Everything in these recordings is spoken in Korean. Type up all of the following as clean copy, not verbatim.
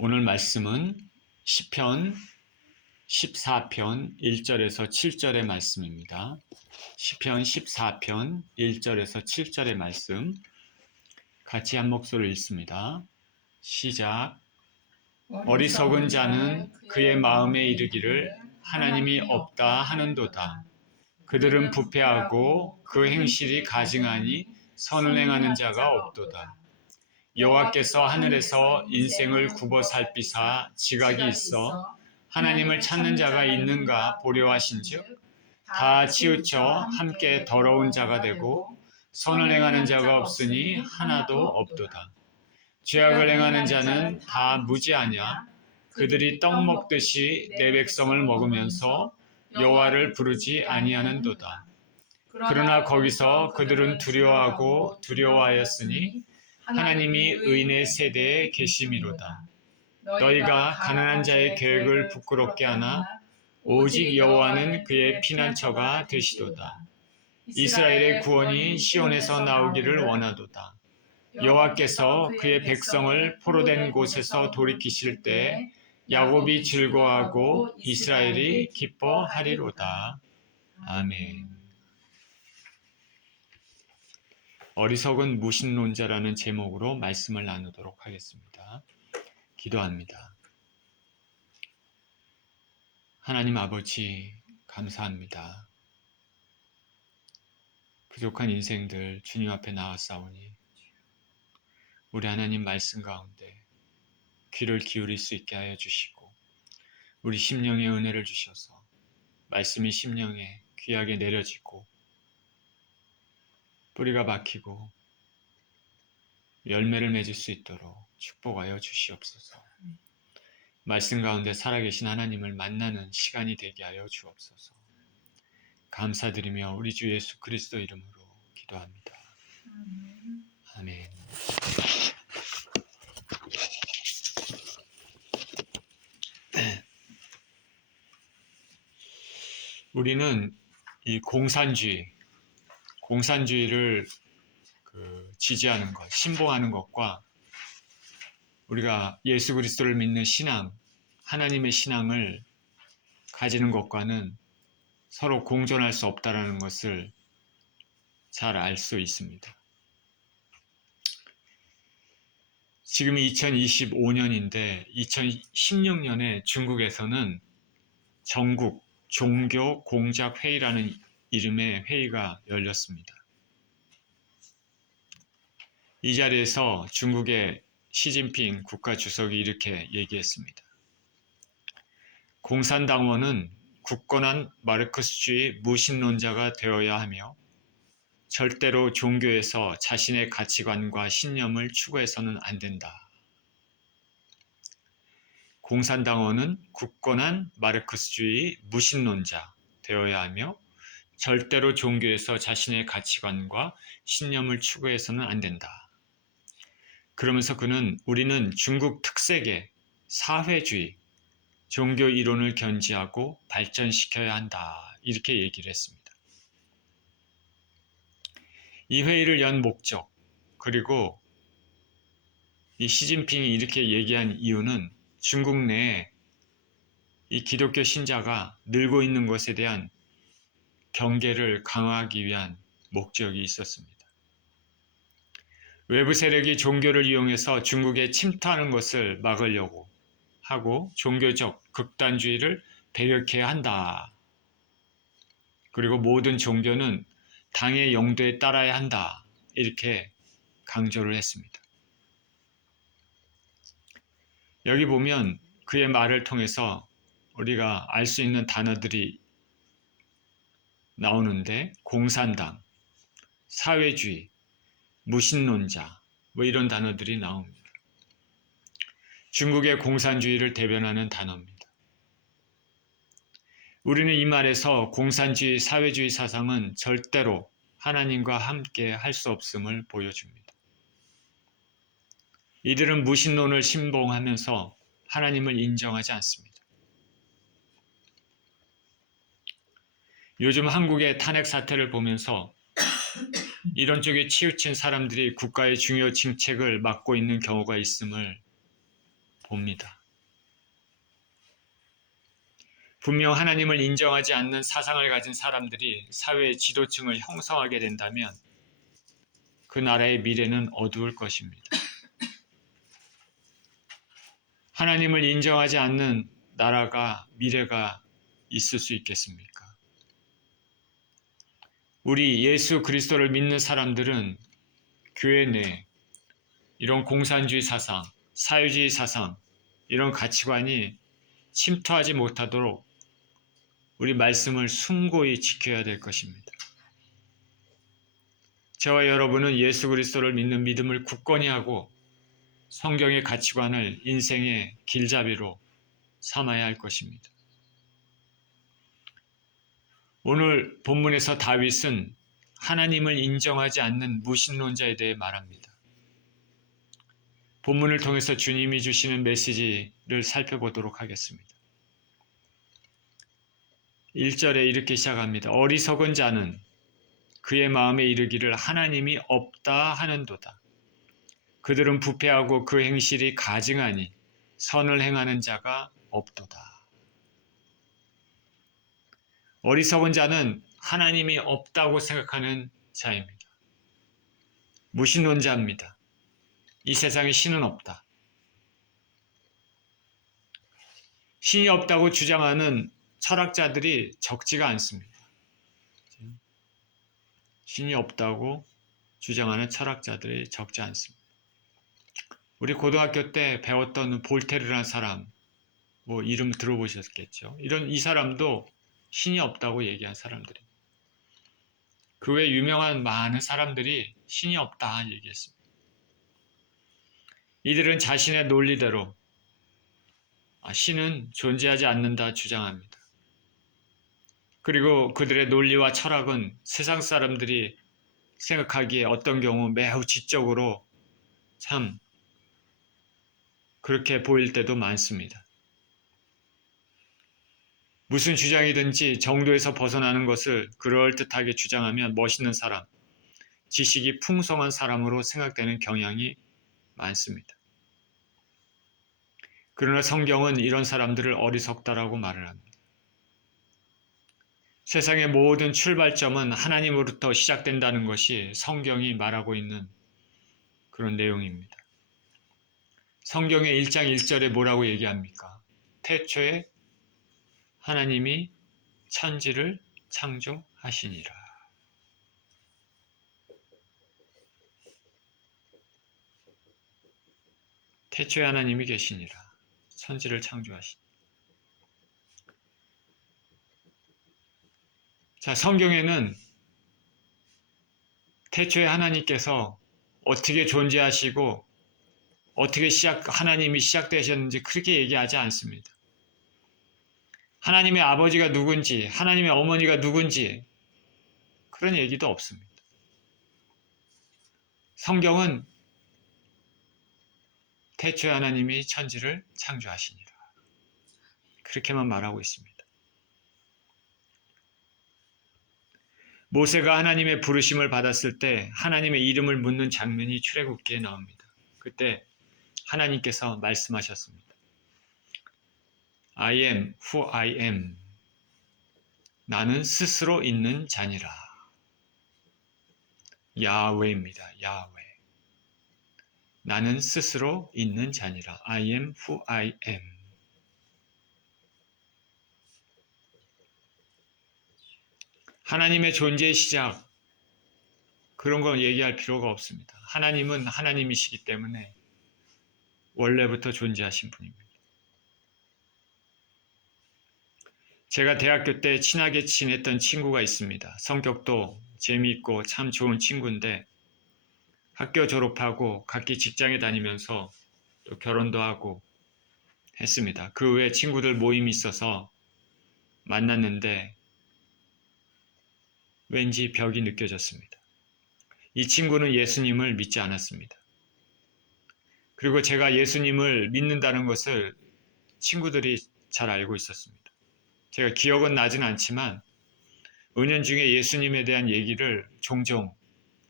오늘 말씀은 시편 14편 1절에서 7절의 말씀입니다. 시편 14편 1절에서 7절의 말씀 같이 한 목소리로 읽습니다. 시작. 어리석은 자는 그의 마음에 이르기를 하나님이 없다 하는도다. 그들은 부패하고 그 행실이 가증하니 선을 행하는 자가 없도다. 여호와께서 하늘에서 인생을 굽어 살피사 지각이 있어 하나님을 찾는 자가 있는가 보려 하신즉 다 치우쳐 함께 더러운 자가 되고 선을 행하는 자가 없으니 하나도 없도다. 죄악을 행하는 자는 다 무지하냐? 그들이 떡 먹듯이 내 백성을 먹으면서 여호와를 부르지 아니하는도다. 그러나 거기서 그들은 두려워하고 두려워하였으니 하나님이 의인의 세대에 계심이로다. 너희가 가난한 자의 계획을 부끄럽게 하나 오직 여호와는 그의 피난처가 되시도다. 이스라엘의 구원이 시온에서 나오기를 원하도다. 여호와께서 그의 백성을 포로된 곳에서 돌이키실 때 야곱이 즐거워하고 이스라엘이 기뻐하리로다. 아멘. 어리석은 무신론자라는 제목으로 말씀을 나누도록 하겠습니다. 기도합니다. 하나님 아버지, 감사합니다. 부족한 인생들 주님 앞에 나왔사오니 우리 하나님 말씀 가운데 귀를 기울일 수 있게 하여 주시고 우리 심령에 은혜를 주셔서 말씀이 심령에 귀하게 내려지고 뿌리가 박히고 열매를 맺을 수 있도록 축복하여 주시옵소서. 말씀 가운데 살아계신 하나님을 만나는 시간이 되게 하여 주옵소서. 감사드리며 우리 주 예수 그리스도 이름으로 기도합니다. 아멘. 우리는 이 공산주의를 지지하는 것, 신봉하는 것과 우리가 예수 그리스도를 믿는 신앙, 하나님의 신앙을 가지는 것과는 서로 공존할 수 없다는 것을 잘 알 수 있습니다. 지금이 2025년인데 2016년에 중국에서는 전국 종교 공작 회의라는 이름의 회의가 열렸습니다. 이 자리에서 중국의 시진핑 국가주석이 이렇게 얘기했습니다. 공산당원은 굳건한 마르크스주의 무신론자가 되어야 하며 절대로 종교에서 자신의 가치관과 신념을 추구해서는 안 된다. 공산당원은 굳건한 마르크스주의 무신론자 되어야 하며 절대로 종교에서 자신의 가치관과 신념을 추구해서는 안 된다. 그러면서 그는 우리는 중국 특색의 사회주의, 종교 이론을 견지하고 발전시켜야 한다. 이렇게 얘기를 했습니다. 이 회의를 연 목적, 그리고 이 시진핑이 이렇게 얘기한 이유는 중국 내에 이 기독교 신자가 늘고 있는 것에 대한 경계를 강화하기 위한 목적이 있었습니다. 외부 세력이 종교를 이용해서 중국에 침투하는 것을 막으려고 하고 종교적 극단주의를 배격해야 한다. 그리고 모든 종교는 당의 영도에 따라야 한다. 이렇게 강조를 했습니다. 여기 보면 그의 말을 통해서 우리가 알 수 있는 단어들이 나오는데 공산당, 사회주의, 무신론자 이런 단어들이 나옵니다. 중국의 공산주의를 대변하는 단어입니다. 우리는 이 말에서 공산주의, 사회주의 사상은 절대로 하나님과 함께 할 수 없음을 보여줍니다. 이들은 무신론을 신봉하면서 하나님을 인정하지 않습니다. 요즘 한국의 탄핵 사태를 보면서 이런 쪽에 치우친 사람들이 국가의 중요 정책을 맡고 있는 경우가 있음을 봅니다. 분명 하나님을 인정하지 않는 사상을 가진 사람들이 사회의 지도층을 형성하게 된다면 그 나라의 미래는 어두울 것입니다. 하나님을 인정하지 않는 나라가 미래가 있을 수 있겠습니까? 우리 예수 그리스도를 믿는 사람들은 교회 내 이런 공산주의 사상, 사회주의 사상, 이런 가치관이 침투하지 못하도록 우리 말씀을 숭고히 지켜야 될 것입니다. 저와 여러분은 예수 그리스도를 믿는 믿음을 굳건히 하고 성경의 가치관을 인생의 길잡이로 삼아야 할 것입니다. 오늘 본문에서 다윗은 하나님을 인정하지 않는 무신론자에 대해 말합니다. 본문을 통해서 주님이 주시는 메시지를 살펴보도록 하겠습니다. 1절에 이렇게 시작합니다. 어리석은 자는 그의 마음에 이르기를 하나님이 없다 하는도다. 그들은 부패하고 그 행실이 가증하니 선을 행하는 자가 없도다. 어리석은 자는 하나님이 없다고 생각하는 자입니다. 무신론자입니다. 이 세상에 신은 없다. 신이 없다고 주장하는 철학자들이 적지가 않습니다. 신이 없다고 주장하는 철학자들이 적지 않습니다. 우리 고등학교 때 배웠던 볼테르라는 사람, 이름 들어보셨겠죠. 이 사람도 신이 없다고 얘기한 사람들입니다. 그 외 유명한 많은 사람들이 신이 없다 얘기했습니다. 이들은 자신의 논리대로 신은 존재하지 않는다 주장합니다. 그리고 그들의 논리와 철학은 세상 사람들이 생각하기에 어떤 경우 매우 지적으로 참 그렇게 보일 때도 많습니다. 무슨 주장이든지 정도에서 벗어나는 것을 그럴듯하게 주장하면 멋있는 사람, 지식이 풍성한 사람으로 생각되는 경향이 많습니다. 그러나 성경은 이런 사람들을 어리석다라고 말을 합니다. 세상의 모든 출발점은 하나님으로부터 시작된다는 것이 성경이 말하고 있는 그런 내용입니다. 성경의 1장 1절에 뭐라고 얘기합니까? 태초에 하나님이 천지를 창조하시니라. 태초에 하나님이 계시니라. 천지를 창조하시니라. 자, 성경에는 태초에 하나님께서 어떻게 존재하시고 어떻게 하나님이 시작되셨는지 그렇게 얘기하지 않습니다. 하나님의 아버지가 누군지, 하나님의 어머니가 누군지 그런 얘기도 없습니다. 성경은 태초에 하나님이 천지를 창조하시니라. 그렇게만 말하고 있습니다. 모세가 하나님의 부르심을 받았을 때 하나님의 이름을 묻는 장면이 출애굽기에 나옵니다. 그때 하나님께서 말씀하셨습니다. I am who I am. 나는 스스로 있는 자니라. 야훼입니다. 야훼. 나는 스스로 있는 자니라. I am who I am. 하나님의 존재의 시작, 그런 거 얘기할 필요가 없습니다. 하나님은 하나님이시기 때문에 원래부터 존재하신 분입니다. 제가 대학교 때 친하게 지냈던 친구가 있습니다. 성격도 재미있고 참 좋은 친구인데 학교 졸업하고 각기 직장에 다니면서 또 결혼도 하고 했습니다. 그 외에 친구들 모임이 있어서 만났는데 왠지 벽이 느껴졌습니다. 이 친구는 예수님을 믿지 않았습니다. 그리고 제가 예수님을 믿는다는 것을 친구들이 잘 알고 있었습니다. 제가 기억은 나진 않지만 은연중에 예수님에 대한 얘기를 종종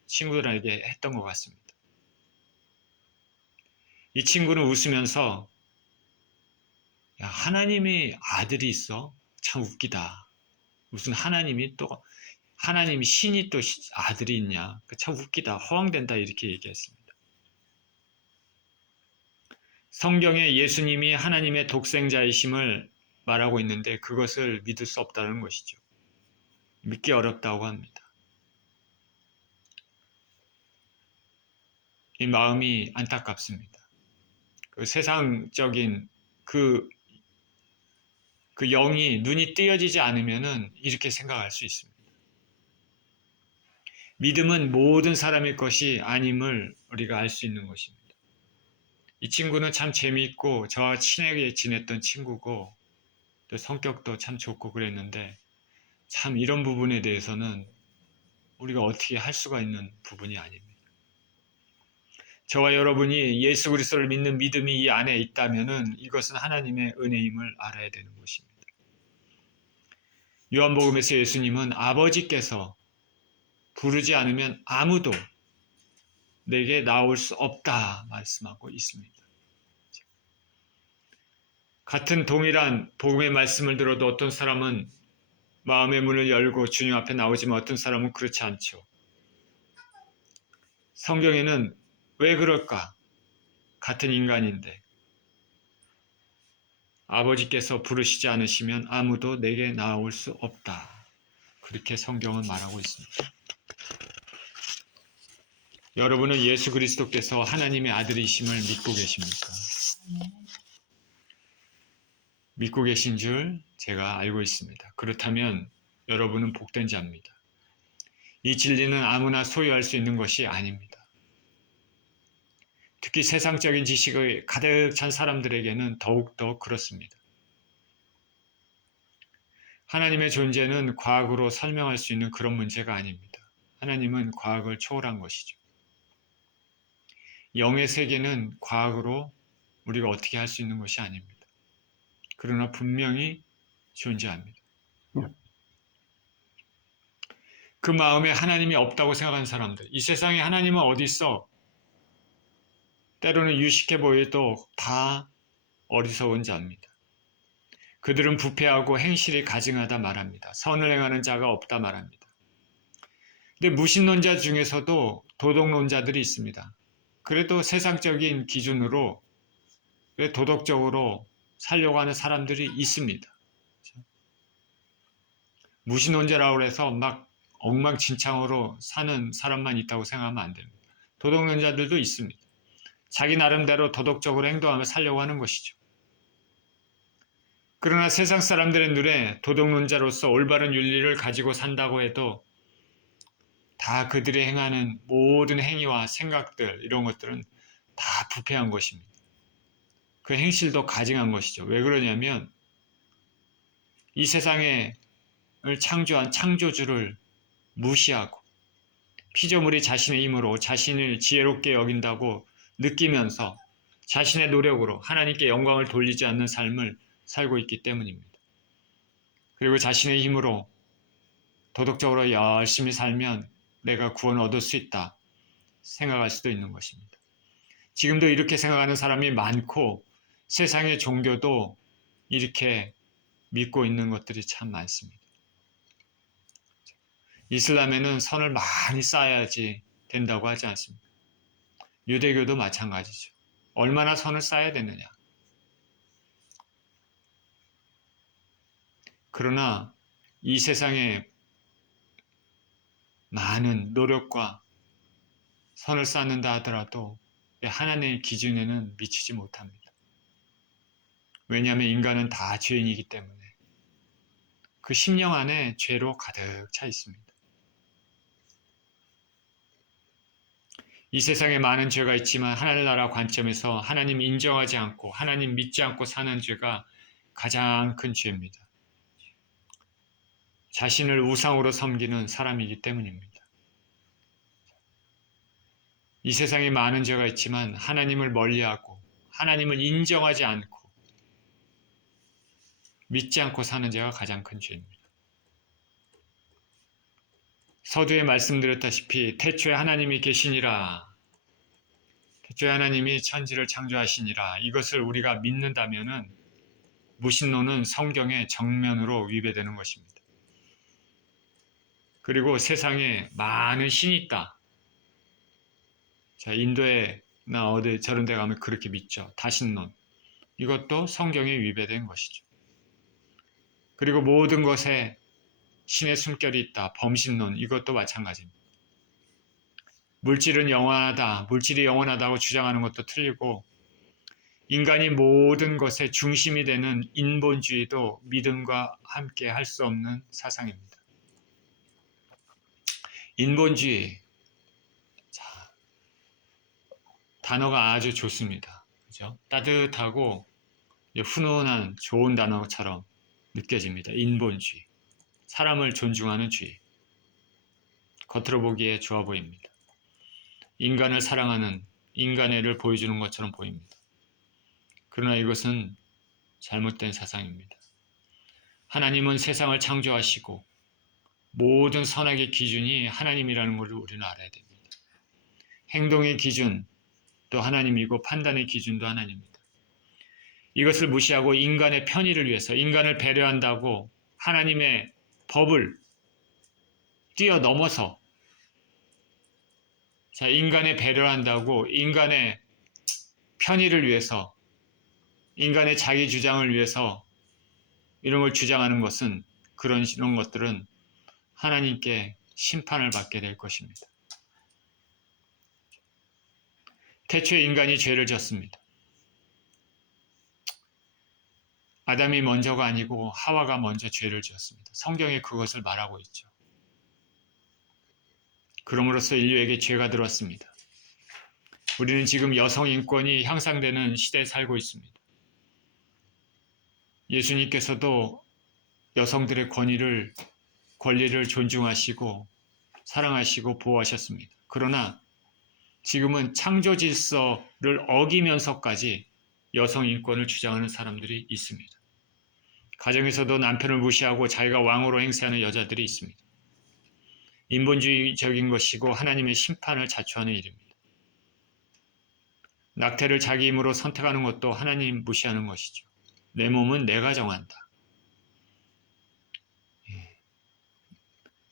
친구들에게 했던 것 같습니다. 이 친구는 웃으면서 야, 하나님이 아들이 있어? 참 웃기다. 무슨 하나님이 신이 또 아들이 있냐? 참 웃기다. 허황된다. 이렇게 얘기했습니다. 성경에 예수님이 하나님의 독생자이심을 말하고 있는데 그것을 믿을 수 없다는 것이죠. 믿기 어렵다고 합니다. 이 마음이 안타깝습니다. 그 세상적인 그 영이 눈이 띄어지지 않으면은 이렇게 생각할 수 있습니다. 믿음은 모든 사람의 것이 아님을 우리가 알 수 있는 것입니다. 이 친구는 참 재미있고 저와 친하게 지냈던 친구고 또 성격도 참 좋고 그랬는데 참 이런 부분에 대해서는 우리가 어떻게 할 수가 있는 부분이 아닙니다. 저와 여러분이 예수 그리스도를 믿는 믿음이 이 안에 있다면은 이것은 하나님의 은혜임을 알아야 되는 것입니다. 요한복음에서 예수님은 아버지께서 부르지 않으면 아무도 내게 나올 수 없다 말씀하고 있습니다. 같은 동일한 복음의 말씀을 들어도 어떤 사람은 마음의 문을 열고 주님 앞에 나오지만 어떤 사람은 그렇지 않죠. 성경에는 왜 그럴까? 같은 인간인데 아버지께서 부르시지 않으시면 아무도 내게 나올 수 없다. 그렇게 성경은 말하고 있습니다. 여러분은 예수 그리스도께서 하나님의 아들이심을 믿고 계십니까? 믿고 계신 줄 제가 알고 있습니다. 그렇다면 여러분은 복된 자입니다. 이 진리는 아무나 소유할 수 있는 것이 아닙니다. 특히 세상적인 지식이 가득 찬 사람들에게는 더욱더 그렇습니다. 하나님의 존재는 과학으로 설명할 수 있는 그런 문제가 아닙니다. 하나님은 과학을 초월한 것이죠. 영의 세계는 과학으로 우리가 어떻게 할 수 있는 것이 아닙니다. 그러나 분명히 존재합니다. 그 마음에 하나님이 없다고 생각하는 사람들, 이 세상에 하나님은 어디 있어? 때로는 유식해 보여도 다 어리석은 자입니다. 그들은 부패하고 행실이 가증하다 말합니다. 선을 행하는 자가 없다 말합니다. 근데 무신론자 중에서도 도덕론자들이 있습니다. 그래도 세상적인 기준으로 도덕적으로 살려고 하는 사람들이 있습니다. 무신론자라고 해서 막 엉망진창으로 사는 사람만 있다고 생각하면 안 됩니다. 도덕론자들도 있습니다. 자기 나름대로 도덕적으로 행동하며 살려고 하는 것이죠. 그러나 세상 사람들의 눈에 도덕론자로서 올바른 윤리를 가지고 산다고 해도 다 그들이 행하는 모든 행위와 생각들 이런 것들은 다 부패한 것입니다. 그 행실도 가증한 것이죠. 왜 그러냐면 이 세상을 창조한 창조주를 무시하고 피조물이 자신의 힘으로 자신을 지혜롭게 여긴다고 느끼면서 자신의 노력으로 하나님께 영광을 돌리지 않는 삶을 살고 있기 때문입니다. 그리고 자신의 힘으로 도덕적으로 열심히 살면 내가 구원을 얻을 수 있다 생각할 수도 있는 것입니다. 지금도 이렇게 생각하는 사람이 많고 세상의 종교도 이렇게 믿고 있는 것들이 참 많습니다. 이슬람에는 선을 많이 쌓아야지 된다고 하지 않습니다. 유대교도 마찬가지죠. 얼마나 선을 쌓아야 되느냐. 그러나 이 세상에 많은 노력과 선을 쌓는다 하더라도 하나님의 기준에는 미치지 못합니다. 왜냐하면 인간은 다 죄인이기 때문에 그 심령 안에 죄로 가득 차 있습니다. 이 세상에 많은 죄가 있지만 하늘나라 관점에서 하나님 인정하지 않고 하나님 믿지 않고 사는 죄가 가장 큰 죄입니다. 자신을 우상으로 섬기는 사람이기 때문입니다. 이 세상에 많은 죄가 있지만 하나님을 멀리하고 하나님을 인정하지 않고 믿지 않고 사는 죄가 가장 큰 죄입니다. 서두에 말씀드렸다시피 태초에 하나님이 계시니라. 태초에 하나님이 천지를 창조하시니라. 이것을 우리가 믿는다면은 무신론은 성경에 정면으로 위배되는 것입니다. 그리고 세상에 많은 신이 있다. 자, 인도에나 어디 저런 데 가면 그렇게 믿죠. 다신론. 이것도 성경에 위배된 것이죠. 그리고 모든 것에 신의 숨결이 있다. 범신론. 이것도 마찬가지입니다. 물질은 영원하다. 물질이 영원하다고 주장하는 것도 틀리고 인간이 모든 것의 중심이 되는 인본주의도 믿음과 함께 할 수 없는 사상입니다. 인본주의. 자, 단어가 아주 좋습니다. 그죠? 따뜻하고 훈훈한 좋은 단어처럼 느껴집니다. 인본주의. 사람을 존중하는 주의. 겉으로 보기에 좋아 보입니다. 인간을 사랑하는 인간애를 보여주는 것처럼 보입니다. 그러나 이것은 잘못된 사상입니다. 하나님은 세상을 창조하시고 모든 선악의 기준이 하나님이라는 것을 우리는 알아야 됩니다. 행동의 기준 또 하나님이고 판단의 기준도 하나님입니다. 이것을 무시하고 인간의 편의를 위해서 인간을 배려한다고 하나님의 법을 뛰어넘어서 인간의 배려를 한다고 인간의 편의를 위해서 인간의 자기 주장을 위해서 이런 걸 주장하는 것은 그런 것들은 하나님께 심판을 받게 될 것입니다. 태초에 인간이 죄를 지었습니다. 아담이 먼저가 아니고 하와가 먼저 죄를 지었습니다. 성경에 그것을 말하고 있죠. 그럼으로써 인류에게 죄가 들어왔습니다. 우리는 지금 여성 인권이 향상되는 시대에 살고 있습니다. 예수님께서도 여성들의 권리를 존중하시고 사랑하시고 보호하셨습니다. 그러나 지금은 창조 질서를 어기면서까지 여성 인권을 주장하는 사람들이 있습니다. 가정에서도 남편을 무시하고 자기가 왕으로 행세하는 여자들이 있습니다. 인본주의적인 것이고 하나님의 심판을 자초하는 일입니다. 낙태를 자기 힘으로 선택하는 것도 하나님 무시하는 것이죠. 내 몸은 내가 정한다.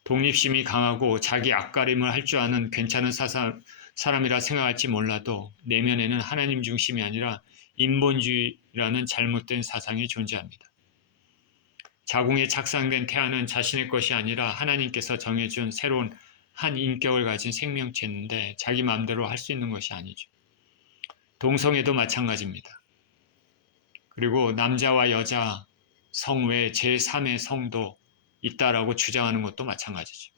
독립심이 강하고 자기 앞가림을 할 줄 아는 괜찮은 사람이라 생각할지 몰라도 내면에는 하나님 중심이 아니라 인본주의라는 잘못된 사상이 존재합니다. 자궁에 착상된 태아는 자신의 것이 아니라 하나님께서 정해준 새로운 한 인격을 가진 생명체인데 자기 마음대로 할 수 있는 것이 아니죠. 동성애도 마찬가지입니다. 그리고 남자와 여자 성 외에 제3의 성도 있다라고 주장하는 것도 마찬가지죠.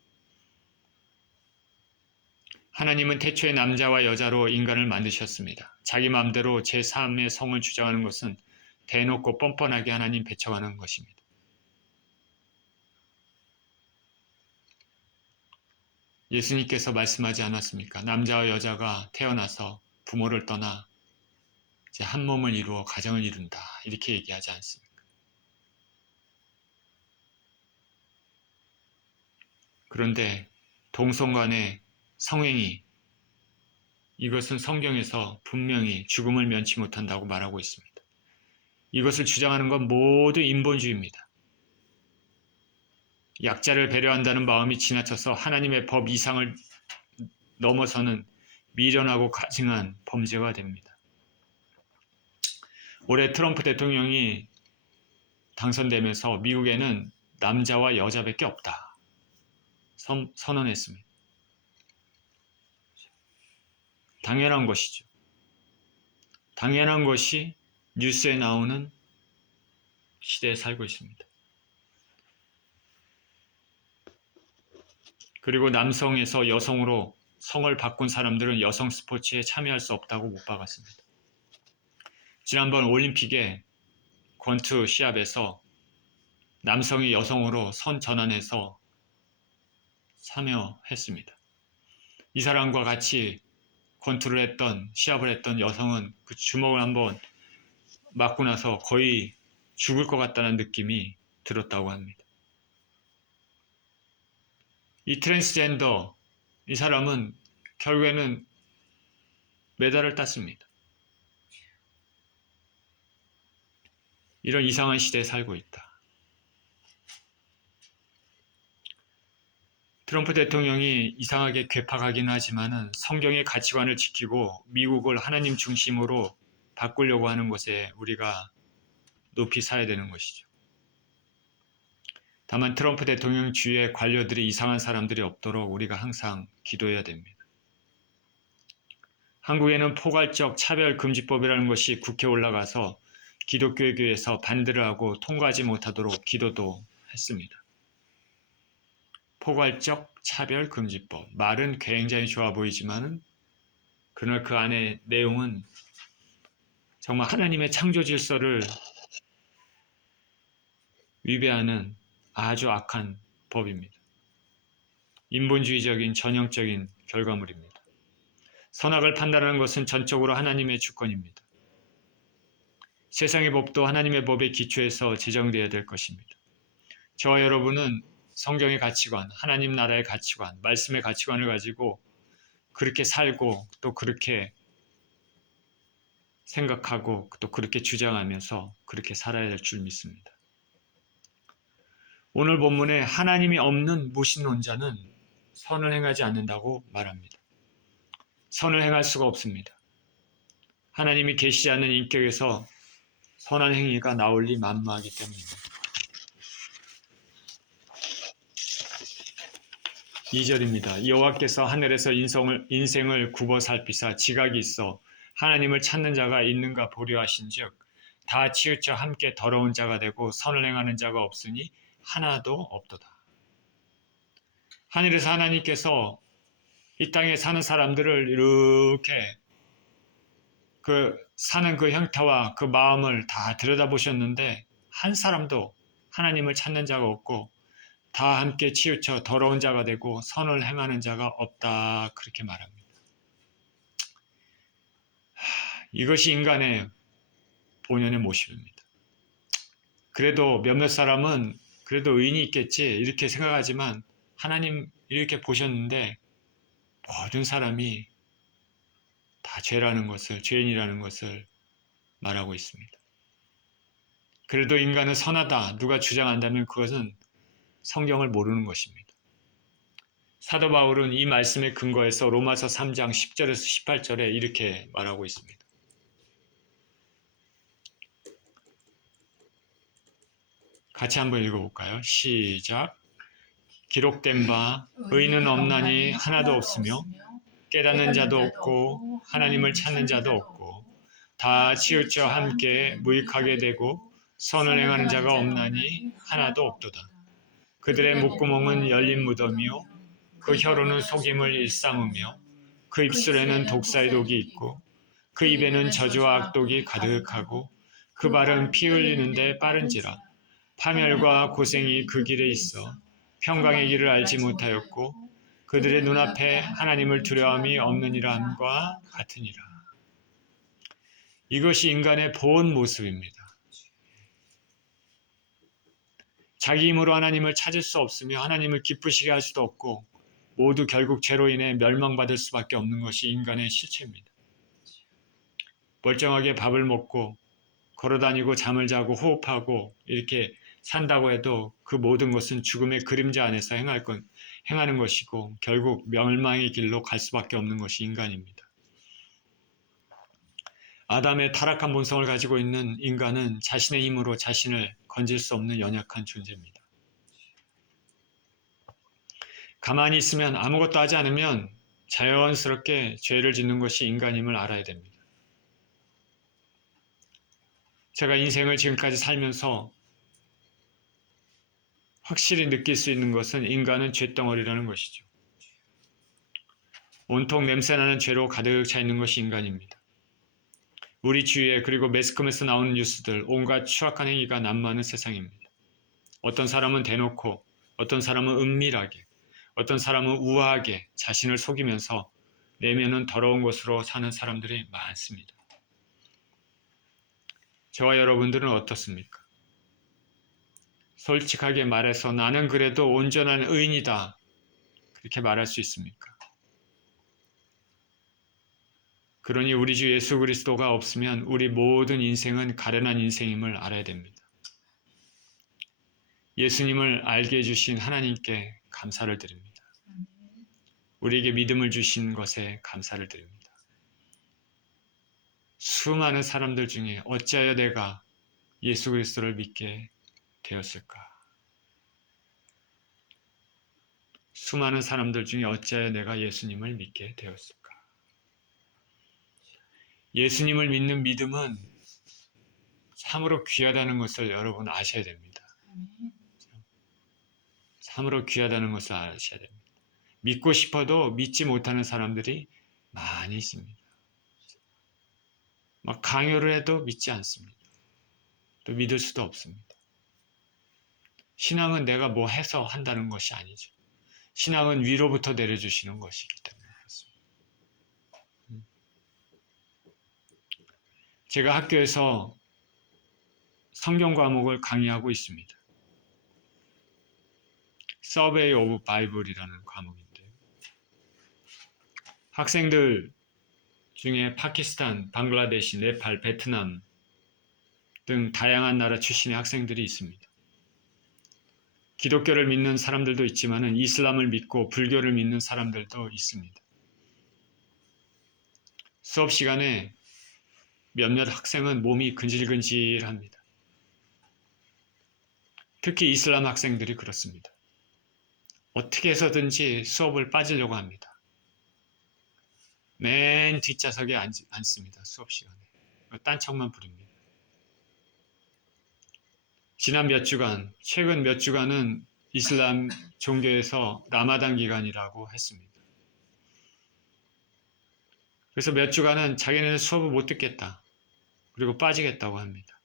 하나님은 태초에 남자와 여자로 인간을 만드셨습니다. 자기 마음대로 제3의 성을 주장하는 것은 대놓고 뻔뻔하게 하나님 배척하는 것입니다. 예수님께서 말씀하지 않았습니까? 남자와 여자가 태어나서 부모를 떠나 이제 한 몸을 이루어 가정을 이룬다. 이렇게 얘기하지 않습니까? 그런데 동성 간의 성행위, 이것은 성경에서 분명히 죽음을 면치 못한다고 말하고 있습니다. 이것을 주장하는 건 모두 인본주의입니다. 약자를 배려한다는 마음이 지나쳐서 하나님의 법 이상을 넘어서는 미련하고 가증한 범죄가 됩니다. 올해 트럼프 대통령이 당선되면서 미국에는 남자와 여자밖에 없다. 선언했습니다. 당연한 것이죠. 당연한 것이 뉴스에 나오는 시대에 살고 있습니다. 그리고 남성에서 여성으로 성을 바꾼 사람들은 여성 스포츠에 참여할 수 없다고 못 박았습니다. 지난번 올림픽에 권투 시합에서 남성이 여성으로 선 전환해서 참여했습니다. 이 사람과 같이 시합을 했던 여성은 그 주먹을 한번 맞고 나서 거의 죽을 것 같다는 느낌이 들었다고 합니다. 이 트랜스젠더, 이 사람은 결국에는 메달을 땄습니다. 이런 이상한 시대에 살고 있다. 트럼프 대통령이 이상하게 괴팍하긴 하지만은 성경의 가치관을 지키고 미국을 하나님 중심으로 바꾸려고 하는 것에 우리가 높이 사야 되는 것이죠. 다만 트럼프 대통령 주위의 관료들이 이상한 사람들이 없도록 우리가 항상 기도해야 됩니다. 한국에는 포괄적 차별금지법이라는 것이 국회에 올라가서 기독교회에서 반대를 하고 통과하지 못하도록 기도도 했습니다. 포괄적 차별금지법. 말은 굉장히 좋아 보이지만은 그러나 그 안에 내용은 정말 하나님의 창조 질서를 위배하는 아주 악한 법입니다. 인본주의적인 전형적인 결과물입니다. 선악을 판단하는 것은 전적으로 하나님의 주권입니다. 세상의 법도 하나님의 법에 기초해서 제정되어야 될 것입니다. 저와 여러분은 성경의 가치관, 하나님 나라의 가치관, 말씀의 가치관을 가지고 그렇게 살고 또 그렇게 생각하고 또 그렇게 주장하면서 그렇게 살아야 될 줄 믿습니다. 오늘 본문에 하나님이 없는 무신론자는 선을 행하지 않는다고 말합니다. 선을 행할 수가 없습니다. 하나님이 계시지 않는 인격에서 선한 행위가 나올 리 만무하기 때문입니다. 2절입니다. 여호와께서 하늘에서 인생을 굽어 살피사 지각이 있어 하나님을 찾는 자가 있는가 보려 하신즉 다 치우쳐 함께 더러운 자가 되고 선을 행하는 자가 없으니 하나도 없도다. 하늘에서 하나님께서 이 땅에 사는 사람들을 이렇게 사는 그 형태와 그 마음을 다 들여다보셨는데 한 사람도 하나님을 찾는 자가 없고 다 함께 치우쳐 더러운 자가 되고 선을 행하는 자가 없다. 그렇게 말합니다. 이것이 인간의 본연의 모습입니다. 그래도 몇몇 사람은 그래도 의인이 있겠지 이렇게 생각하지만 하나님 이렇게 보셨는데 모든 사람이 다 죄라는 것을, 죄인이라는 것을 말하고 있습니다. 그래도 인간은 선하다 누가 주장한다면 그것은 성경을 모르는 것입니다. 사도 바울은 이 말씀에 근거해서 로마서 3장 10절에서 18절에 이렇게 말하고 있습니다. 같이 한번 읽어볼까요? 시작. 기록된 바 의인은 없나니 하나도 없으며 깨닫는 자도 없고 하나님을 찾는 자도 없고 다 치우쳐 함께 무익하게 되고 선을 행하는 자가 없나니 하나도 없도다. 그들의 목구멍은 열린 무덤이요 그 혀로는 속임을 일삼으며 그 입술에는 독사의 독이 있고 그 입에는 저주와 악독이 가득하고 그 발은 피 흘리는데 빠른지라 파멸과 고생이 그 길에 있어 평강의 길을 알지 못하였고 그들의 눈앞에 하나님을 두려움이 없느니라 함과 같으니라. 이것이 인간의 본 모습입니다. 자기 힘으로 하나님을 찾을 수 없으며 하나님을 기쁘시게 할 수도 없고 모두 결국 죄로 인해 멸망받을 수밖에 없는 것이 인간의 실체입니다. 멀쩡하게 밥을 먹고 걸어다니고 잠을 자고 호흡하고 이렇게 산다고 해도 그 모든 것은 죽음의 그림자 안에서 행하는 것이고 결국 멸망의 길로 갈 수밖에 없는 것이 인간입니다. 아담의 타락한 본성을 가지고 있는 인간은 자신의 힘으로 자신을 건질 수 없는 연약한 존재입니다. 가만히 있으면 아무것도 하지 않으면 자연스럽게 죄를 짓는 것이 인간임을 알아야 됩니다. 제가 인생을 지금까지 살면서 확실히 느낄 수 있는 것은 인간은 죄덩어리라는 것이죠. 온통 냄새나는 죄로 가득 차 있는 것이 인간입니다. 우리 주위에 그리고 매스컴에서 나오는 뉴스들 온갖 추악한 행위가 난무하는 세상입니다. 어떤 사람은 대놓고 어떤 사람은 은밀하게 어떤 사람은 우아하게 자신을 속이면서 내면은 더러운 것으로 사는 사람들이 많습니다. 저와 여러분들은 어떻습니까? 솔직하게 말해서 나는 그래도 온전한 의인이다. 그렇게 말할 수 있습니까? 그러니 우리 주 예수 그리스도가 없으면 우리 모든 인생은 가련한 인생임을 알아야 됩니다. 예수님을 알게 해주신 하나님께 감사를 드립니다. 우리에게 믿음을 주신 것에 감사를 드립니다. 수많은 사람들 중에 어찌하여 내가 예수 그리스도를 믿게 되었을까? 수많은 사람들 중에 어찌하여 내가 예수님을 믿게 되었을까? 예수님을 믿는 믿음은 참으로 귀하다는 것을 여러분 아셔야 됩니다. 참으로 귀하다는 것을 아셔야 됩니다. 믿고 싶어도 믿지 못하는 사람들이 많이 있습니다. 막 강요를 해도 믿지 않습니다. 또 믿을 수도 없습니다. 신앙은 내가 뭐 해서 한다는 것이 아니죠. 신앙은 위로부터 내려주시는 것이기 때문에 그렇습니다. 제가 학교에서 성경 과목을 강의하고 있습니다. 서베이 오브 바이블이라는 과목인데요. 학생들 중에 파키스탄, 방글라데시, 네팔, 베트남 등 다양한 나라 출신의 학생들이 있습니다. 기독교를 믿는 사람들도 있지만 이슬람을 믿고 불교를 믿는 사람들도 있습니다. 수업 시간에 몇몇 학생은 몸이 근질근질합니다. 특히 이슬람 학생들이 그렇습니다. 어떻게 해서든지 수업을 빠지려고 합니다. 맨 뒷좌석에 앉습니다. 수업 시간에. 딴청만 부립니다. 지난 몇 주간, 최근 몇 주간은 이슬람 종교에서 라마단 기간이라고 했습니다. 그래서 몇 주간은 자기네는 수업을 못 듣겠다. 그리고 빠지겠다고 합니다.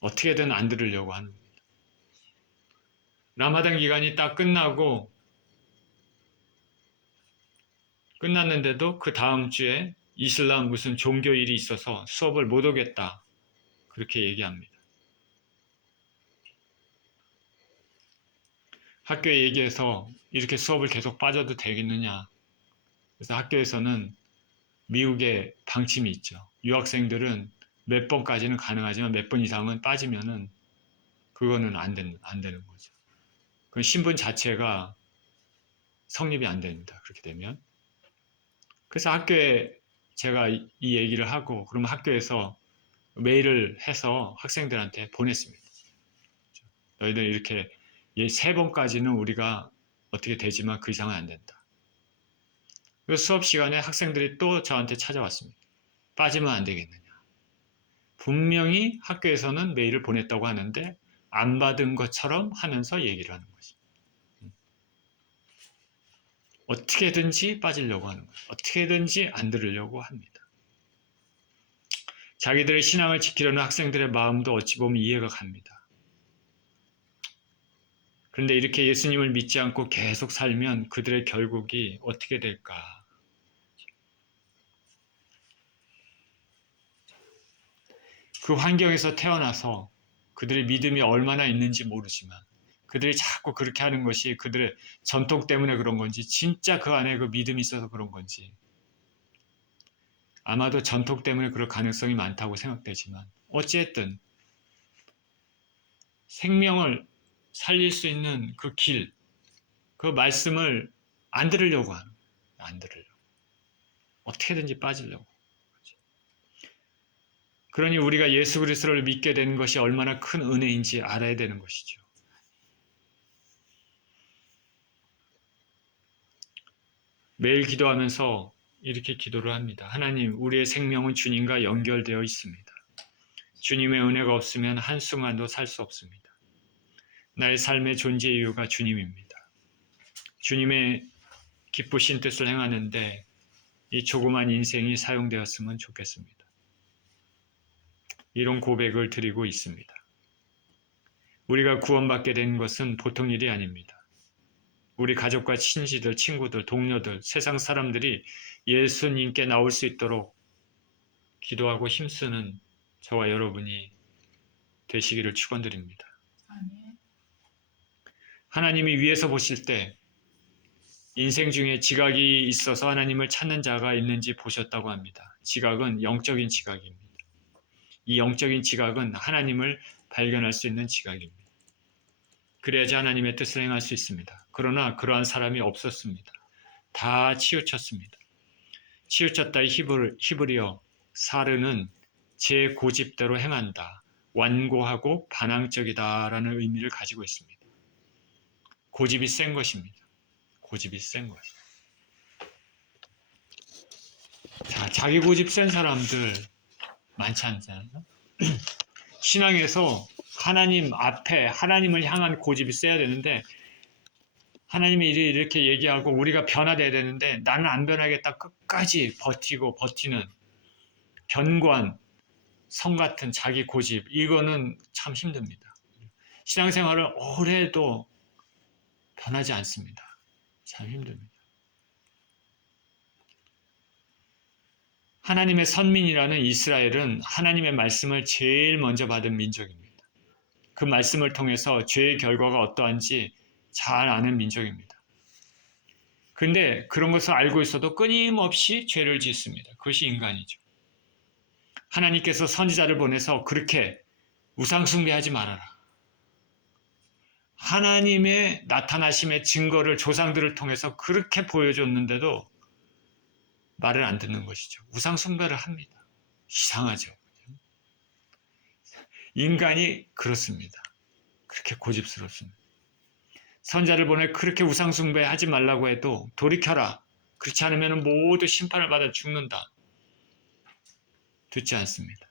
어떻게든 안 들으려고 하는 겁니다. 라마단 기간이 딱 끝났는데도 그 다음 주에 이슬람 무슨 종교일이 있어서 수업을 못 오겠다. 그렇게 얘기합니다. 학교에 얘기해서 이렇게 수업을 계속 빠져도 되겠느냐. 그래서 학교에서는 미국의 방침이 있죠. 유학생들은 몇 번까지는 가능하지만 몇 번 이상은 빠지면은 그거는 안 되는 거죠. 그 신분 자체가 성립이 안 됩니다. 그렇게 되면. 그래서 학교에 제가 이 얘기를 하고 그러면 학교에서 메일을 해서 학생들한테 보냈습니다. 너희들 이렇게 3번까지는 우리가 어떻게 되지만 그 이상은 안 된다. 그래서 수업 시간에 학생들이 또 저한테 찾아왔습니다. 빠지면 안 되겠느냐. 분명히 학교에서는 메일을 보냈다고 하는데 안 받은 것처럼 하면서 얘기를 하는 거죠. 어떻게든지 빠지려고 하는 거예요. 어떻게든지 안 들으려고 합니다. 자기들의 신앙을 지키려는 학생들의 마음도 어찌 보면 이해가 갑니다. 그런데 이렇게 예수님을 믿지 않고 계속 살면 그들의 결국이 어떻게 될까? 그 환경에서 태어나서 그들의 믿음이 얼마나 있는지 모르지만 그들이 자꾸 그렇게 하는 것이 그들의 전통 때문에 그런 건지 진짜 그 안에 그 믿음이 있어서 그런 건지 아마도 전통 때문에 그럴 가능성이 많다고 생각되지만 어찌됐든 생명을 살릴 수 있는 그 길, 그 말씀을 안 들으려고 하는 거예요. 안 들으려고. 어떻게든지 빠지려고. 그러니 우리가 예수 그리스도를 믿게 되는 것이 얼마나 큰 은혜인지 알아야 되는 것이죠. 매일 기도하면서 이렇게 기도를 합니다. 하나님, 우리의 생명은 주님과 연결되어 있습니다. 주님의 은혜가 없으면 한순간도 살 수 없습니다. 나의 삶의 존재 이유가 주님입니다. 주님의 기쁘신 뜻을 행하는데 이 조그만 인생이 사용되었으면 좋겠습니다. 이런 고백을 드리고 있습니다. 우리가 구원받게 된 것은 보통 일이 아닙니다. 우리 가족과 친지들, 친구들, 동료들, 세상 사람들이 예수님께 나올 수 있도록 기도하고 힘쓰는 저와 여러분이 되시기를 축원드립니다. 하나님이 위에서 보실 때 인생 중에 지각이 있어서 하나님을 찾는 자가 있는지 보셨다고 합니다. 지각은 영적인 지각입니다. 이 영적인 지각은 하나님을 발견할 수 있는 지각입니다. 그래야지 하나님의 뜻을 행할 수 있습니다. 그러나 그러한 사람이 없었습니다. 다 치우쳤습니다. 치우쳤다의 히브리어 사르는 제 고집대로 행한다, 완고하고 반항적이다라는 의미를 가지고 있습니다. 고집이 센 것입니다. 고집이 센 것. 자, 자기 고집 센 사람들 많지 않잖아요. 신앙에서 하나님 앞에 하나님을 향한 고집이 세야 되는데 하나님이 이렇게 얘기하고 우리가 변화돼야 되는데 나는 안 변하겠다 끝까지 버티는 견고한 성 같은 자기 고집, 이거는 참 힘듭니다. 신앙생활을 오래 해도 변하지 않습니다. 참 힘듭니다. 하나님의 선민이라는 이스라엘은 하나님의 말씀을 제일 먼저 받은 민족입니다. 그 말씀을 통해서 죄의 결과가 어떠한지 잘 아는 민족입니다. 근데 그런 것을 알고 있어도 끊임없이 죄를 짓습니다. 그것이 인간이죠. 하나님께서 선지자를 보내서 그렇게 우상숭배하지 말아라. 하나님의 나타나심의 증거를 조상들을 통해서 그렇게 보여줬는데도 말을 안 듣는 것이죠. 우상숭배를 합니다. 이상하죠. 인간이 그렇습니다. 그렇게 고집스럽습니다. 선자를 보내 그렇게 우상숭배하지 말라고 해도 돌이켜라. 그렇지 않으면 모두 심판을 받아 죽는다. 듣지 않습니다.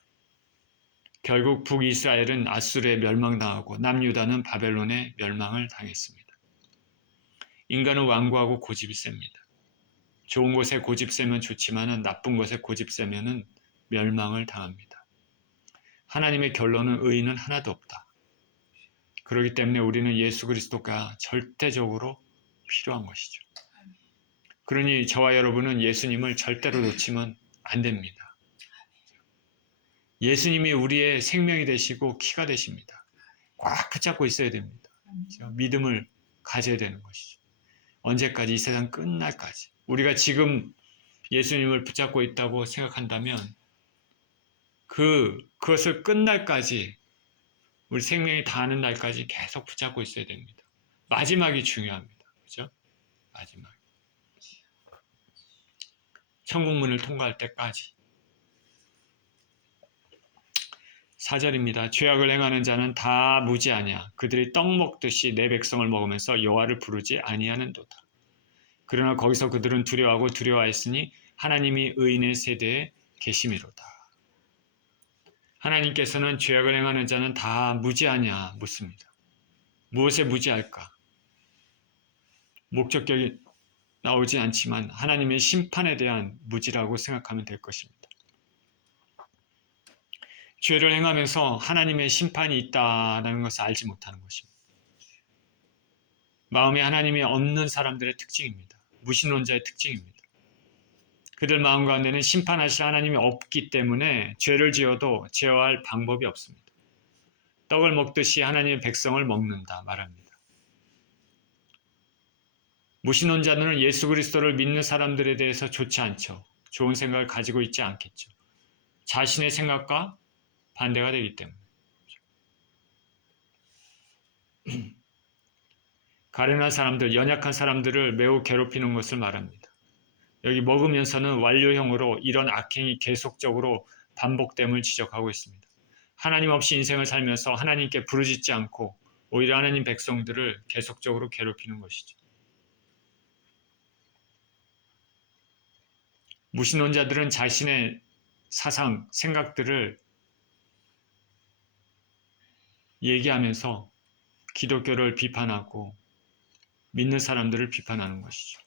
결국 북이스라엘은 아수르에 멸망당하고 남유다는 바벨론에 멸망을 당했습니다. 인간은 완고하고 고집이 셉니다. 좋은 곳에 고집 세면 좋지만 나쁜 곳에 고집 세면 멸망을 당합니다. 하나님의 결론은 의인은 하나도 없다. 그렇기 때문에 우리는 예수 그리스도가 절대적으로 필요한 것이죠. 그러니 저와 여러분은 예수님을 절대로 놓치면 안 됩니다. 예수님이 우리의 생명이 되시고 키가 되십니다. 꽉 붙잡고 있어야 됩니다. 믿음을 가져야 되는 것이죠. 언제까지? 이 세상 끝날까지. 우리가 지금 예수님을 붙잡고 있다고 생각한다면 그것을 끝날까지 우리 생명이 다하는 날까지 계속 붙잡고 있어야 됩니다. 마지막이 중요합니다. 그렇죠? 마지막. 천국문을 통과할 때까지. 4절입니다. 죄악을 행하는 자는 다 무지하냐. 그들이 떡 먹듯이 내 백성을 먹으면서 여호와를 부르지 아니하는도다. 그러나 거기서 그들은 두려워하고 두려워하였으니 하나님이 의인의 세대에 계심이로다. 하나님께서는 죄악을 행하는 자는 다 무지하냐 묻습니다. 무엇에 무지할까? 목적격이 나오지 않지만 하나님의 심판에 대한 무지라고 생각하면 될 것입니다. 죄를 행하면서 하나님의 심판이 있다는 것을 알지 못하는 것입니다. 마음에 하나님이 없는 사람들의 특징입니다. 무신론자의 특징입니다. 그들 마음 가운데는 심판하실 하나님이 없기 때문에 죄를 지어도 제어할 방법이 없습니다. 떡을 먹듯이 하나님의 백성을 먹는다 말합니다. 무신론자들은 예수 그리스도를 믿는 사람들에 대해서 좋지 않죠. 좋은 생각을 가지고 있지 않겠죠. 자신의 생각과 반대가 되기 때문에. 가련한 사람들, 연약한 사람들을 매우 괴롭히는 것을 말합니다. 여기 먹으면서는 완료형으로 이런 악행이 계속적으로 반복됨을 지적하고 있습니다. 하나님 없이 인생을 살면서 하나님께 부르짖지 않고 오히려 하나님 백성들을 계속적으로 괴롭히는 것이죠. 무신론자들은 자신의 사상, 생각들을 얘기하면서 기독교를 비판하고 믿는 사람들을 비판하는 것이죠.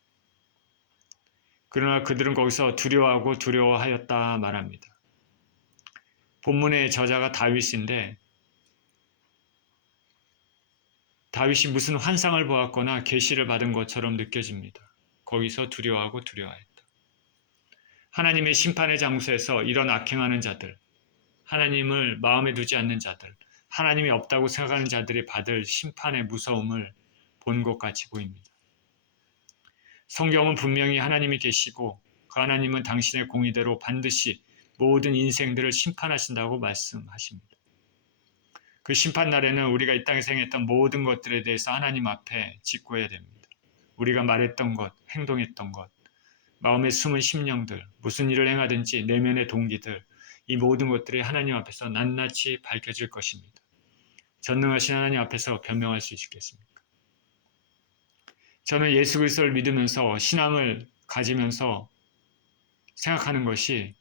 그러나 그들은 거기서 두려워하고 두려워하였다 말합니다. 본문의 저자가 다윗인데 다윗이 무슨 환상을 보았거나 계시를 받은 것처럼 느껴집니다. 거기서 두려워하고 두려워했다. 하나님의 심판의 장소에서 이런 악행하는 자들, 하나님을 마음에 두지 않는 자들, 하나님이 없다고 생각하는 자들이 받을 심판의 무서움을 본 것 같이 보입니다. 성경은 분명히 하나님이 계시고 그 하나님은 당신의 공의대로 반드시 모든 인생들을 심판하신다고 말씀하십니다. 그 심판날에는 우리가 이 땅에서 행했던 모든 것들에 대해서 하나님 앞에 직고해야 됩니다. 우리가 말했던 것, 행동했던 것, 마음에 숨은 심령들, 무슨 일을 행하든지 내면의 동기들, 이 모든 것들이 하나님 앞에서 낱낱이 밝혀질 것입니다. 전능하신 하나님 앞에서 변명할 수 있겠습니까? 저는 예수 그리스도를 믿으면서 신앙을 가지면서 생각하는 것이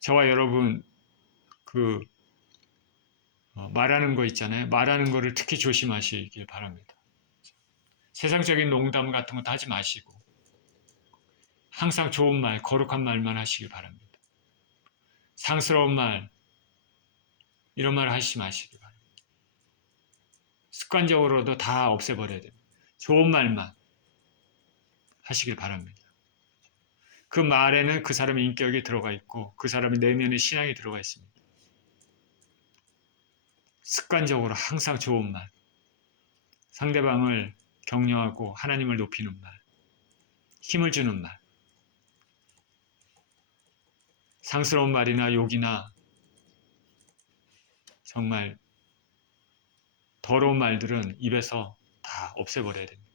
저와 여러분 말하는 거 있잖아요. 말하는 거를 특히 조심하시길 바랍니다. 세상적인 농담 같은 것도 하지 마시고 항상 좋은 말, 거룩한 말만 하시길 바랍니다. 상스러운 말, 이런 말 하시지 마시길 바랍니다. 습관적으로도 다 없애버려야 됩니다. 좋은 말만 하시길 바랍니다. 그 말에는 그 사람의 인격이 들어가 있고 그 사람의 내면의 신앙이 들어가 있습니다. 습관적으로 항상 좋은 말, 상대방을 격려하고 하나님을 높이는 말, 힘을 주는 말, 상스러운 말이나 욕이나 정말 더러운 말들은 입에서 다 없애버려야 됩니다.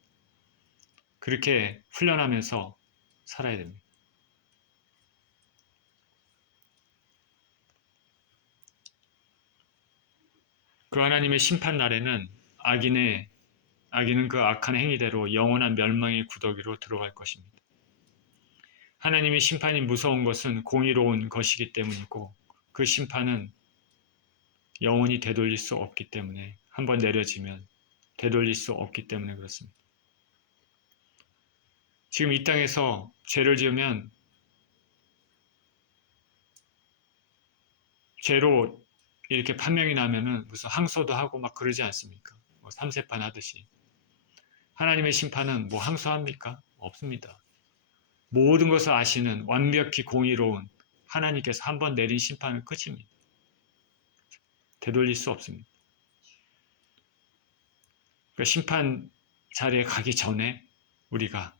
그렇게 훈련하면서 살아야 됩니다. 그 하나님의 심판날에는 악인은 그 악한 행위대로 영원한 멸망의 구더기로 들어갈 것입니다. 하나님의 심판이 무서운 것은 공의로운 것이기 때문이고 그 심판은 영원히 되돌릴 수 없기 때문에 한번 내려지면 되돌릴 수 없기 때문에 그렇습니다. 지금 이 땅에서 죄를 지으면 죄로 이렇게 판명이 나면은 무슨 항소도 하고 막 그러지 않습니까? 삼세판 하듯이. 하나님의 심판은 뭐 항소합니까? 없습니다. 모든 것을 아시는 완벽히 공의로운 하나님께서 한번 내린 심판은 끝입니다. 되돌릴 수 없습니다. 그러니까 심판 자리에 가기 전에 우리가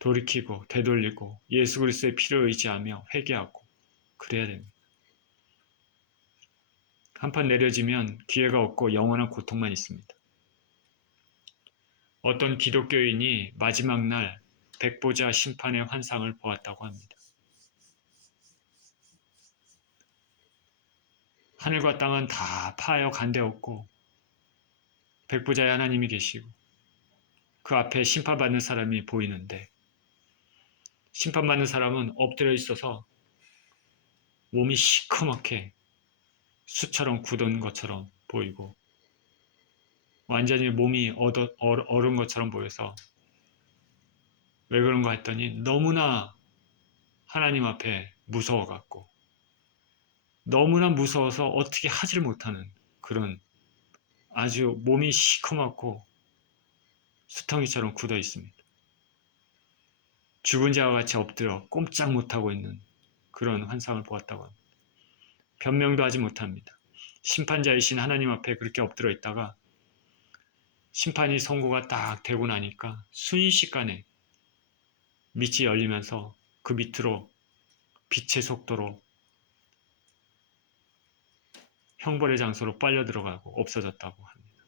돌이키고 되돌리고 예수 그리스도의 피를 의지하며 회개하고 그래야 됩니다. 한판 내려지면 기회가 없고 영원한 고통만 있습니다. 어떤 기독교인이 마지막 날 백보자 심판의 환상을 보았다고 합니다. 하늘과 땅은 다 파하여 간데없고 백보자의 하나님이 계시고 그 앞에 심판받는 사람이 보이는데 심판받는 사람은 엎드려 있어서 몸이 시커멓게 수처럼 굳은 것처럼 보이고 완전히 몸이 얼은 것처럼 보여서 왜 그런가 했더니 너무나 하나님 앞에 무서워갖고 너무나 무서워서 어떻게 하지를 못하는 그런 아주 몸이 시커멓고 수텅이처럼 굳어 있습니다. 죽은 자와 같이 엎드려 꼼짝 못하고 있는 그런 환상을 보았다고 합니다. 변명도 하지 못합니다. 심판자이신 하나님 앞에 그렇게 엎드려 있다가 심판이 선고가 딱 되고 나니까 순식간에 밑이 열리면서 그 밑으로 빛의 속도로 형벌의 장소로 빨려 들어가고 없어졌다고 합니다.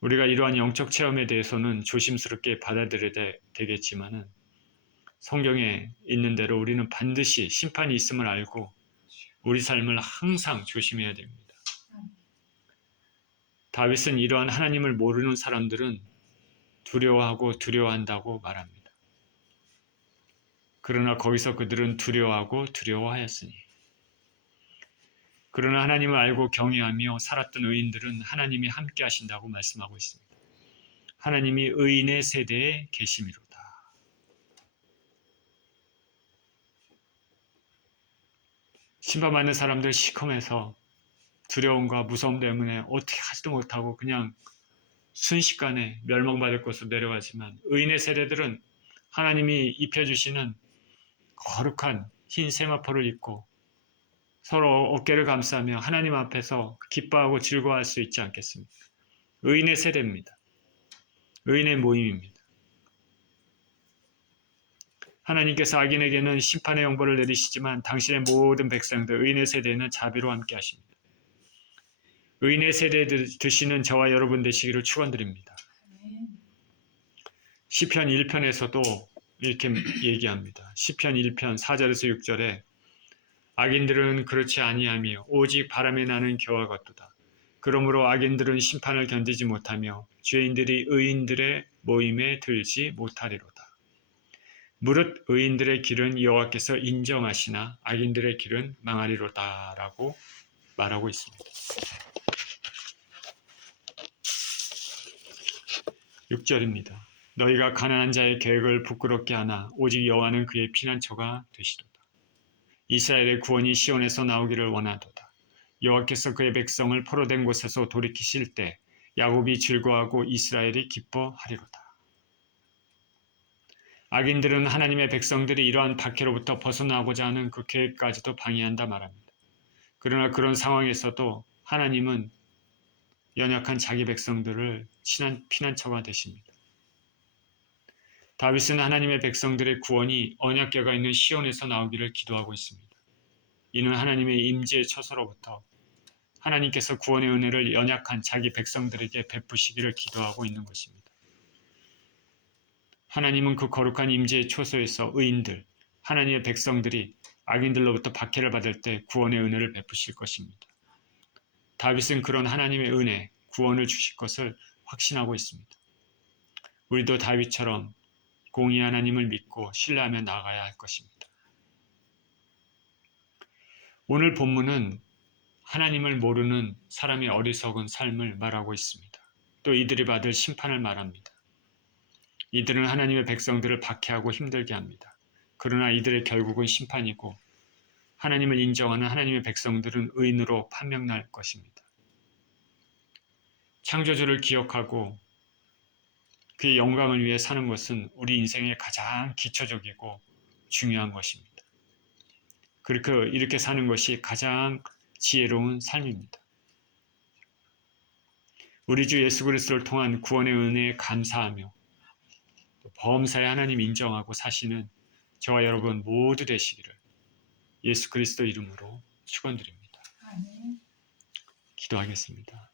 우리가 이러한 영적 체험에 대해서는 조심스럽게 받아들여야 되겠지만은 성경에 있는 대로 우리는 반드시 심판이 있음을 알고 우리 삶을 항상 조심해야 됩니다. 다윗은 이러한 하나님을 모르는 사람들은 두려워하고 두려워한다고 말합니다. 그러나 거기서 그들은 두려워하고 두려워하였으니 그러나 하나님을 알고 경외하며 살았던 의인들은 하나님이 함께 하신다고 말씀하고 있습니다. 하나님이 의인의 세대에 계심이로다. 심판받는 사람들 시커매서 두려움과 무서움 때문에 어떻게 하지도 못하고 그냥 순식간에 멸망받을 것으로 내려가지만 의인의 세대들은 하나님이 입혀주시는 거룩한 흰 세마포를 입고 서로 어깨를 감싸며 하나님 앞에서 기뻐하고 즐거워할 수 있지 않겠습니까? 의인의 세대입니다. 의인의 모임입니다. 하나님께서 악인에게는 심판의 형벌을 내리시지만 당신의 모든 백성들, 의인의 세대에는 자비로 함께 하십니다. 의인의 세대에 드시는 저와 여러분 되시기를 축원드립니다. 시편 1편에서도 이렇게 얘기합니다. 시편 1편 4절에서 6절에 악인들은 그렇지 아니하며 오직 바람에 나는 겨와 같도다. 그러므로 악인들은 심판을 견디지 못하며 죄인들이 의인들의 모임에 들지 못하리로다. 무릇 의인들의 길은 여호와께서 인정하시나 악인들의 길은 망하리로다라고 말하고 있습니다. 6절입니다. 너희가 가난한 자의 계획을 부끄럽게 하나 오직 여호와는 그의 피난처가 되시도다. 이스라엘의 구원이 시온에서 나오기를 원하도다. 여호와께서 그의 백성을 포로된 곳에서 돌이키실 때 야곱이 즐거워하고 이스라엘이 기뻐하리로다. 악인들은 하나님의 백성들이 이러한 박해로부터 벗어나고자 하는 그 계획까지도 방해한다 말합니다. 그러나 그런 상황에서도 하나님은 연약한 자기 백성들을 피난처가 되십니다. 다윗은 하나님의 백성들의 구원이 언약궤가 있는 시온에서 나오기를 기도하고 있습니다. 이는 하나님의 임재의 처소로부터 하나님께서 구원의 은혜를 연약한 자기 백성들에게 베푸시기를 기도하고 있는 것입니다. 하나님은 그 거룩한 임재의 처소에서 의인들, 하나님의 백성들이 악인들로부터 박해를 받을 때 구원의 은혜를 베푸실 것입니다. 다윗은 그런 하나님의 은혜, 구원을 주실 것을 확신하고 있습니다. 우리도 다윗처럼 공의 하나님을 믿고 신뢰하며 나아가야 할 것입니다. 오늘 본문은 하나님을 모르는 사람의 어리석은 삶을 말하고 있습니다. 또 이들이 받을 심판을 말합니다. 이들은 하나님의 백성들을 박해하고 힘들게 합니다. 그러나 이들의 결국은 심판이고 하나님을 인정하는 하나님의 백성들은 의인으로 판명날 것입니다. 창조주를 기억하고 그의 영광을 위해 사는 것은 우리 인생의 가장 기초적이고 중요한 것입니다. 이렇게 사는 것이 가장 지혜로운 삶입니다. 우리 주 예수 그리스도를 통한 구원의 은혜에 감사하며 범사에 하나님 인정하고 사시는 저와 여러분 모두 되시기를 예수 그리스도 이름으로 축원드립니다. 기도하겠습니다.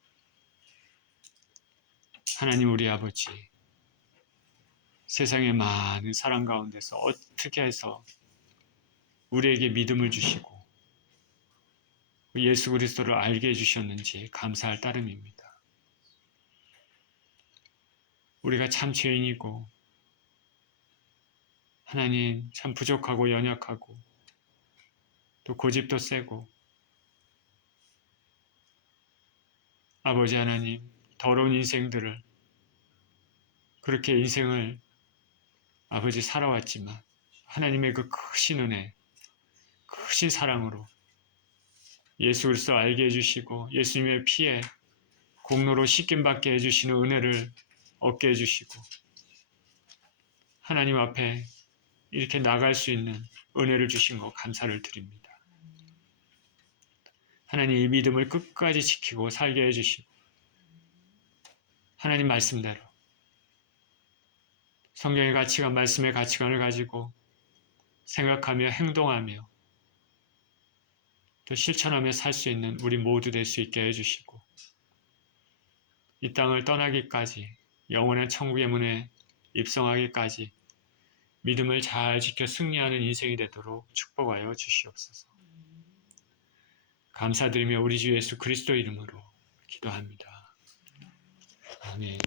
하나님 우리 아버지, 세상의 많은 사람 가운데서 어떻게 해서 우리에게 믿음을 주시고 예수 그리스도를 알게 해주셨는지 감사할 따름입니다. 우리가 참 죄인이고 하나님 참 부족하고 연약하고 또 고집도 세고 아버지 하나님 더러운 인생들을 그렇게 인생을 아버지 살아왔지만 하나님의 그 크신 은혜, 크신 사랑으로 예수 그리스도 알게 해주시고 예수님의 피에 공로로 씻김받게 해주시는 은혜를 얻게 해주시고 하나님 앞에 이렇게 나갈 수 있는 은혜를 주신 것 감사를 드립니다. 하나님 이 믿음을 끝까지 지키고 살게 해주시고 하나님 말씀대로 성경의 가치관, 말씀의 가치관을 가지고 생각하며 행동하며 또 실천하며 살 수 있는 우리 모두 될 수 있게 해주시고 이 땅을 떠나기까지 영원한 천국의 문에 입성하기까지 믿음을 잘 지켜 승리하는 인생이 되도록 축복하여 주시옵소서. 감사드리며 우리 주 예수 그리스도 이름으로 기도합니다. 아멘.